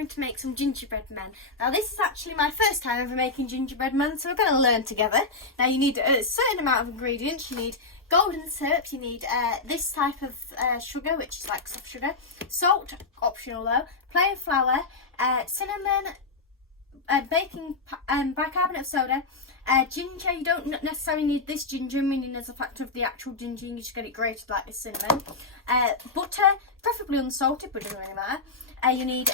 going to make some gingerbread men. Now this is actually my first time ever making gingerbread men, so we're going to learn together. Now you need a certain amount of ingredients. You need golden syrup, you need this type of sugar, which is like soft sugar, salt, optional though, plain flour, cinnamon, bicarbonate of soda, ginger. You don't necessarily need this ginger, meaning as a factor of the actual ginger, you just get it grated like this cinnamon. Butter, preferably unsalted, but it doesn't really matter. You need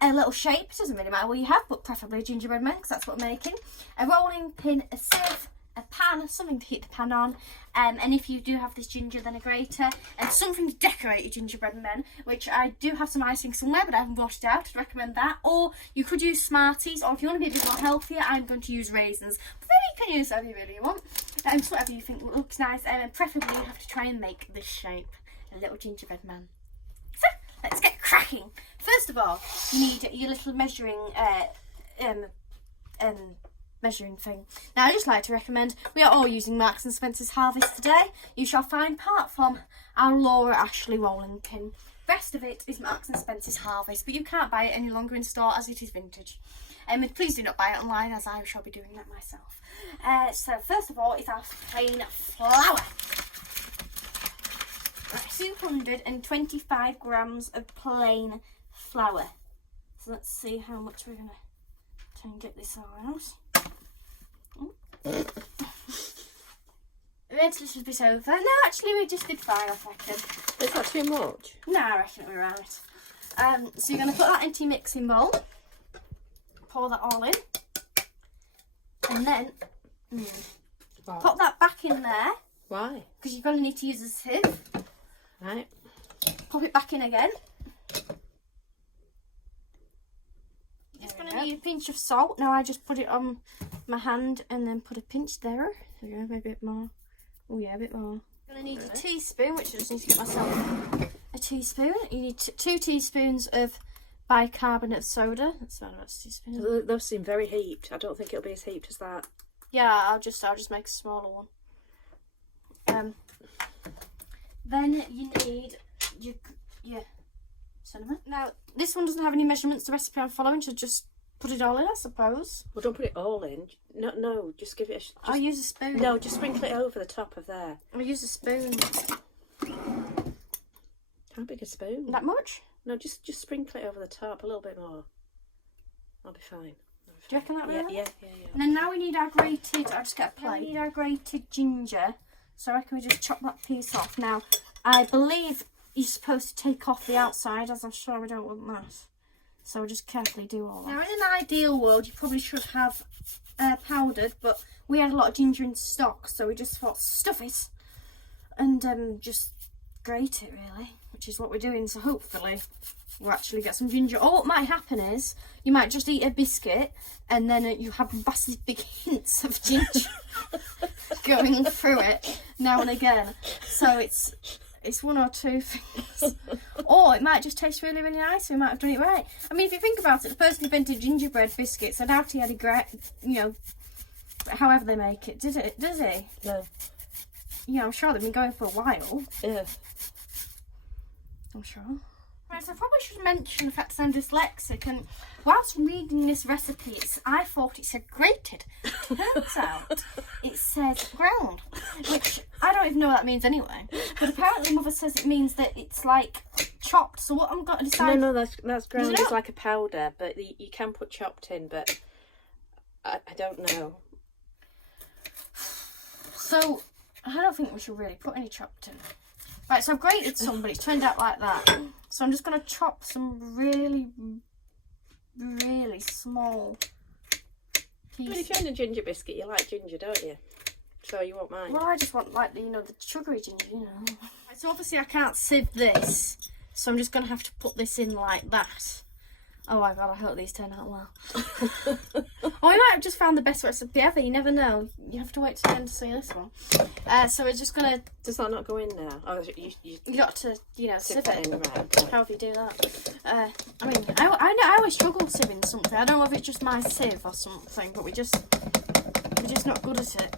a little shape, it doesn't really matter what you have, but preferably a gingerbread man, because that's what we're making. A rolling pin, a sieve, a pan, something to heat the pan on, and if you do have this ginger, then a grater, and something to decorate your gingerbread men, which I do have some icing somewhere, but I haven't brought it out. I'd recommend that. Or you could use Smarties, or if you want to be a bit more healthier, I'm going to use raisins. But then you can use whatever you really want. So whatever you think looks nice, and preferably you have to try and make this shape, a little gingerbread man. So let's get cracking. First of all, you need your little measuring measuring thing. Now I just like to recommend, we are all using Marks and Spencer's Harvest today. You shall find part from our Laura Ashley rolling pin. Rest of it is Marks and Spencer's Harvest, but you can't buy it any longer in store as it is vintage. Please do not buy it online, as I shall be doing that myself. So first of all is our plain flour. 225 grams of plain flour. So let's see how much we're going to try and get this all out. We went a little bit over. No, actually we just did fine, I reckon. Is that too much? No, I reckon we're right. So you're going to put that into your mixing bowl. Pour that all in. And then pop that back in there. Why? Because you're going to need to use a sieve. Right. Pop it back in again. Just going to need a pinch of salt. Now I just put it on my hand and then put a pinch there. There we go, maybe a bit more. Oh yeah, a bit more. I'm going to need a teaspoon, which I just need to get myself a teaspoon. You need 2 teaspoons of bicarbonate of soda. That's about a teaspoon. Those seem very heaped. I don't think it'll be as heaped as that. Yeah, I'll just make a smaller one. Then you need your cinnamon. Now this one doesn't have any measurements. The recipe I'm following, so just put it all in, I suppose. Well, don't put it all in. No, just give it a... I'll use a spoon. No, just sprinkle it over the top of there. I'll use a spoon. How big a spoon? That much? No, just sprinkle it over the top a little bit more. I'll be fine. Do you reckon that really? Yeah. And then now we need our grated, I'll just get a plate. We need our grated ginger. So I reckon we just chop that piece off. Now, I believe you're supposed to take off the outside, as I'm sure we don't want that. So we'll just carefully do all that. Now, in an ideal world, you probably should have powdered, but we had a lot of ginger in stock, so we just thought, stuff it and just grate it, really, which is what we're doing. So hopefully we'll actually get some ginger. Or what might happen is you might just eat a biscuit and then you have massive big hints of ginger going through it now and again. So it's one or two things. Or it might just taste really, really nice. We might have done it right. I mean, if you think about it, the person who invented gingerbread biscuits, I doubt he had however they make it. Does he? No. I'm sure they've been going for a while. Yeah. I'm sure. Right, so I probably should mention the fact that I'm dyslexic, and whilst reading this recipe, I thought it said grated. Turns out it says ground, which I don't even know what that means anyway. But apparently Mother says it means that it's like chopped. So what I'm going to decide... No, that's ground. It's like a powder, but you can put chopped in, but I don't know. So I don't think we should really put any chopped in. Right, so I've grated some, but it's turned out like that. So I'm just going to chop some really, really small pieces. I mean, if you're in a ginger biscuit, you like ginger, don't you? So you won't mind. Well, I just want, like, the sugary ginger, Right, so obviously I can't sieve this, so I'm just going to have to put this in like that. Oh my god, I hope these turn out well. Or we might have just found the best recipe ever, you never know. You have to wait till the end to see this one. So we're just going to... Does that not go in now? Oh, you got to, sieve it. In, right. However you do that. I mean, I always struggle sieving something. I don't know if it's just my sieve or something, but we're just not good at it.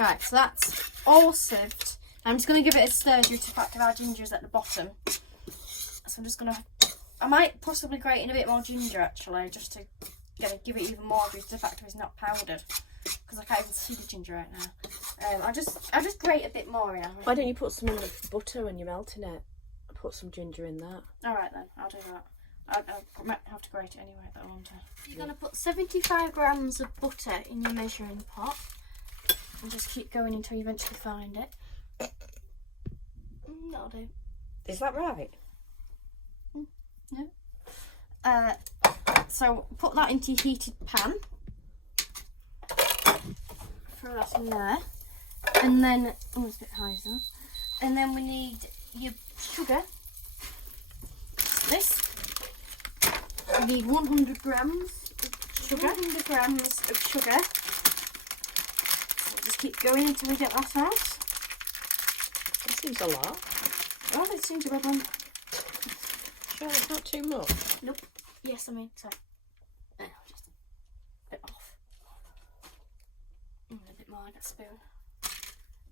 Right, so that's all sieved. I'm just going to give it a stir due to the fact that our ginger is at the bottom. So I'm just going to I might possibly grate in a bit more ginger actually, just to give it even more due to the fact that it's not powdered. Because I can't even see the ginger right now. I'll just grate a bit more. Yeah. Why don't you put some in the butter when you're melting it? Put some ginger in that. All right then, I'll do that. I might have to grate it anyway, but I want to. You're gonna put 75 grams of butter in your measuring pot, and just keep going until you eventually find it. That'll do. Is that right? No. So put that into your heated pan. Throw that in there, and then it's a bit high, so. And then we need your sugar. This. We need 100 grams of sugar. 100 grams of sugar. So just keep going until we get that out. That seems a lot. Oh, it seems a good one. Sure, it's not too much. Nope. Yes, I mean so. Just a bit off. A bit more like a spoon.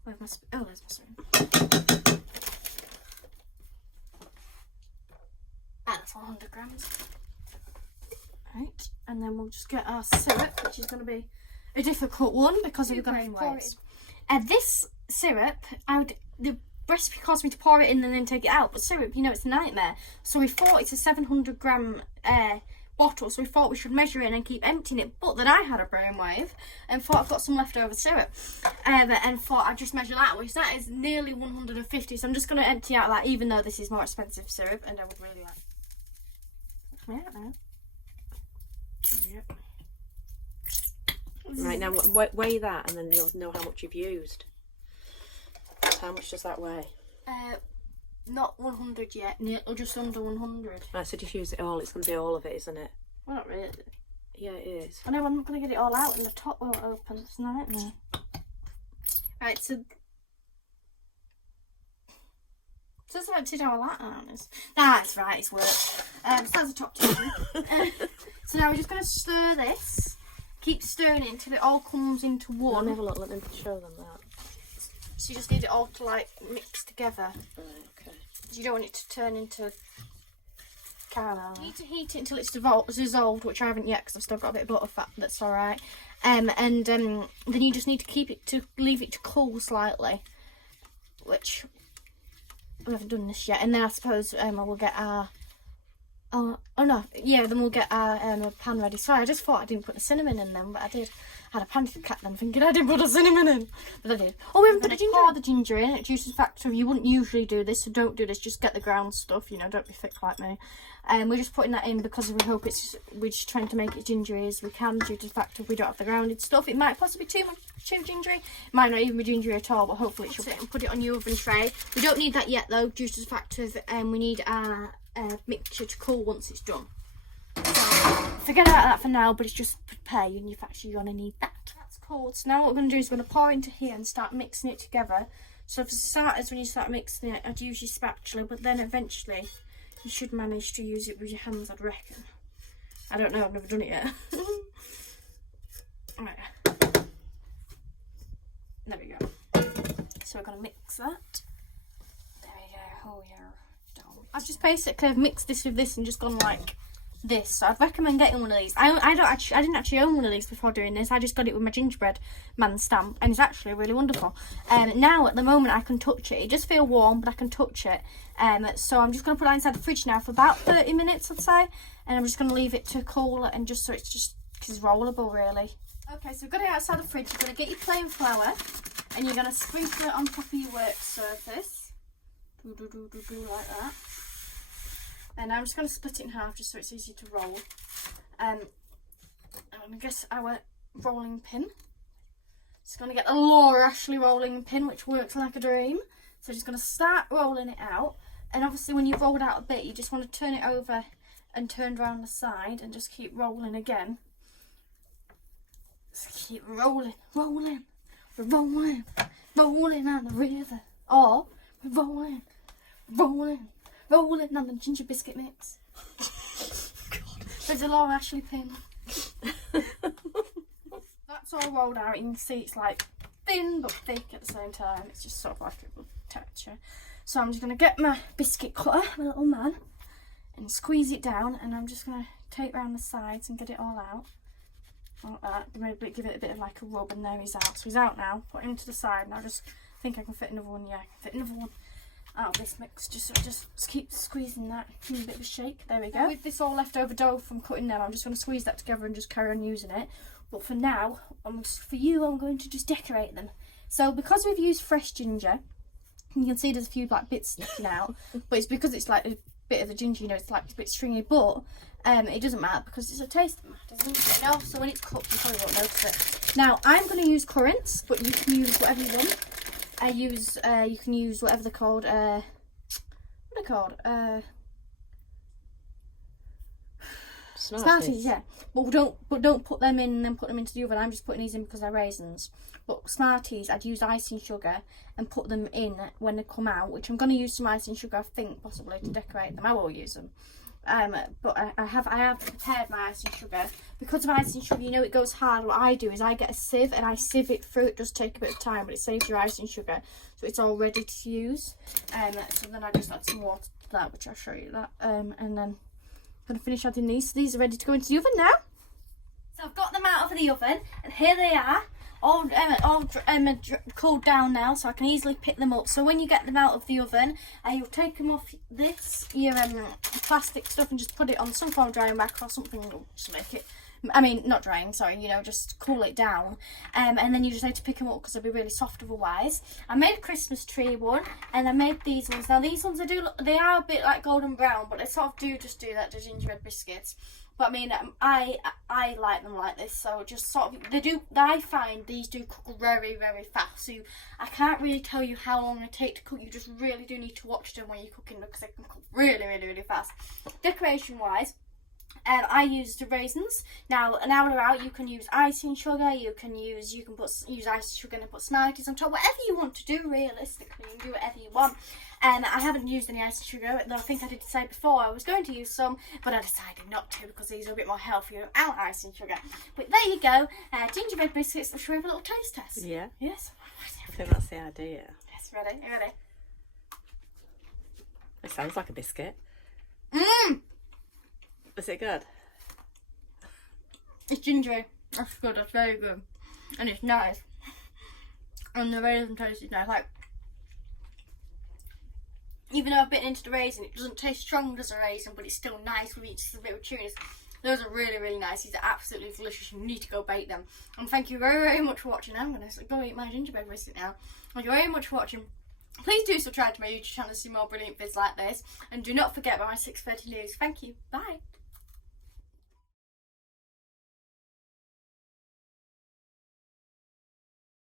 Where's my spoon? Oh, there's my spoon. That's 100 grams. Right, and then we'll just get our syrup, which is going to be a difficult one because we're going to pour it in. This syrup, the recipe caused me to pour it in and then take it out, but syrup, you know, it's a nightmare. So we thought it's a 700 gram bottle, so we thought we should measure it and keep emptying it, but then I had a brainwave and thought I've got some leftover syrup, and thought I'd just measure that, which that is nearly 150, so I'm just going to empty out that, even though this is more expensive syrup, and I would really like now. Yep. Right, now weigh that and then you'll know how much you've used. How much does that weigh? Not 100 yet, or just under 100. Right, so just use it all. It's going to be all of it, isn't it? Well, not really. Yeah, it is. I know, I'm not going to get it all out and the top won't open. It's a nightmare. Right, so it's emptied all that out. That's right, it's worked. So that's the top two. So now we're just going to stir this. Keep stirring it until it all comes into one. Have a look, let me show them that. So you just need it all to like mix together. Right, okay. You don't want it to turn into caramel. You need to heat it until it's dissolved, which I haven't yet because I've still got a bit of butter fat. That's all right. And then you just need to leave it to cool slightly, which we haven't done this yet. And then I suppose we'll get our then we'll get our pan ready. Sorry, I just thought I didn't put the cinnamon in them, but I did. I had a panic attack then thinking I didn't put the cinnamon in, but I did. Oh, we haven't put the ginger. Pour the ginger in. It juices factor. You wouldn't usually do this, so don't do this. Just get the ground stuff. You know, don't be thick like me. We're just putting that in because we hope we're just trying to make it gingery as we can due to the fact that we don't have the grounded stuff. It might possibly be too gingery. It might not even be gingery at all, but hopefully it should. And put it on your oven tray. We don't need that yet though, due to the fact of we need our mixture to cool once it's done. So forget about that for now, but it's just prepare you, and you're actually going to need that. That's cold. So now what we're going to do is we're going to pour into here and start mixing it together. So for starters, when you start mixing it, I'd use your spatula, but then eventually you should manage to use it with your hands, I'd reckon. I don't know, I've never done it yet. Right. There we go. So we're going to mix that. There we go. Oh yeah. I've just basically mixed this with this and just gone like this. So I'd recommend getting one of these. I didn't actually own one of these before doing this. I just got it with my gingerbread man stamp, and it's actually really wonderful. Now at the moment I can touch it. It just feels warm, but I can touch it. So I'm just going to put that inside the fridge now for about 30 minutes, I'd say, and I'm just going to leave it to cool and just so it's just because it's rollable really. Okay, so we've got it outside the fridge. You're going to get your plain flour and you're going to sprinkle it on top of your work surface. Like that. And I'm just going to split it in half just so it's easy to roll. And I guess our rolling pin. Just going to get the Laura Ashley rolling pin, which works like a dream. So just going to start rolling it out. And obviously when you've rolled out a bit, you just want to turn it over and turn around the side and just keep rolling again. Just keep rolling, rolling, rolling, rolling on the river. Or rolling, rolling, rolling on the ginger biscuit mix. There's a Laura Ashley pin. That's all rolled out. You can see it's like thin but thick at the same time. It's just sort of like a texture. So I'm just going to get my biscuit cutter, my little man, and squeeze it down, and I'm just going to take round the sides and get it all out. Like that. Maybe give it a bit of like a rub, and there he's out. So he's out now. Put him to the side, and I just think I can fit another one. Yeah, I can fit another one out of this mix. Just keep squeezing that. Give me a bit of a shake. There we go. With this all leftover dough from cutting them, I'm just going to squeeze that together and just carry on using it. But for now, for you, I'm going to just decorate them. So because we've used fresh ginger, you can see there's a few like bits sticking out, but it's because it's like a bit of the ginger, you know, it's like a bit stringy, but it doesn't matter because it's a taste that matters, you know? So when it's cooked, you probably won't notice it. Now I'm going to use currants, but you can use whatever you want. You can use whatever they're called. What are they called? Smarties, yeah. But don't put them in and then put them into the oven. I'm just putting these in because they're raisins. But Smarties, I'd use icing sugar and put them in when they come out, which I'm going to use some icing sugar, I think, possibly to decorate them. I will use them. But I have prepared my icing sugar. Because of icing sugar, you know, it goes hard. What I do is I get a sieve and I sieve it through. It does take a bit of time, but it saves your icing sugar, so it's all ready to use. So then I just add some water to that, which I'll show you that. And then I'm going to finish adding these. So these are ready to go into the oven now. So I've got them out of the oven, and here they are. All cooled down now, so I can easily pick them up. So when you get them out of the oven, you'll take them off your plastic stuff and just put it on some form of drying rack or something to make it, I mean, not drying, sorry, you know, just cool it down. And then you just need to pick them up because they'll be really soft otherwise. I made a Christmas tree one, and I made these ones. Now these ones, they are a bit like golden brown, but they sort of do just do that to gingerbread biscuits. But I mean, I like them like this, so just sort of, I find these do cook very, very fast. So I can't really tell you how long they take to cook. You just really do need to watch them when you're cooking them because they can cook really, really, really fast. Decoration wise, I used the raisins. Now they're out, you can use icing sugar, you can use icing sugar and put Smarties on top, whatever you want to do. Realistically, you can do whatever you want. I haven't used any icing sugar, though I think I did say before I was going to use some, but I decided not to because these are a bit more healthy without icing sugar. But there you go, gingerbread biscuits. Should we have a little taste test? Yeah. Yes? I think that's the idea. Yes, ready? You ready? It sounds like a biscuit. Mmm! Is it good? It's gingery. That's good, that's very good. And it's nice. And the raisin taste is nice. Like, even though I've bitten into the raisin, it doesn't taste strong as a raisin, but it's still nice with just a bit of chewiness. Those are really, really nice. These are absolutely delicious. You need to go bake them. And thank you very, very much for watching. I'm going to go eat my gingerbread biscuit now. Thank you very much for watching. Please do subscribe to my YouTube channel to see more brilliant vids like this. And do not forget about my 6:30 news. Thank you. Bye.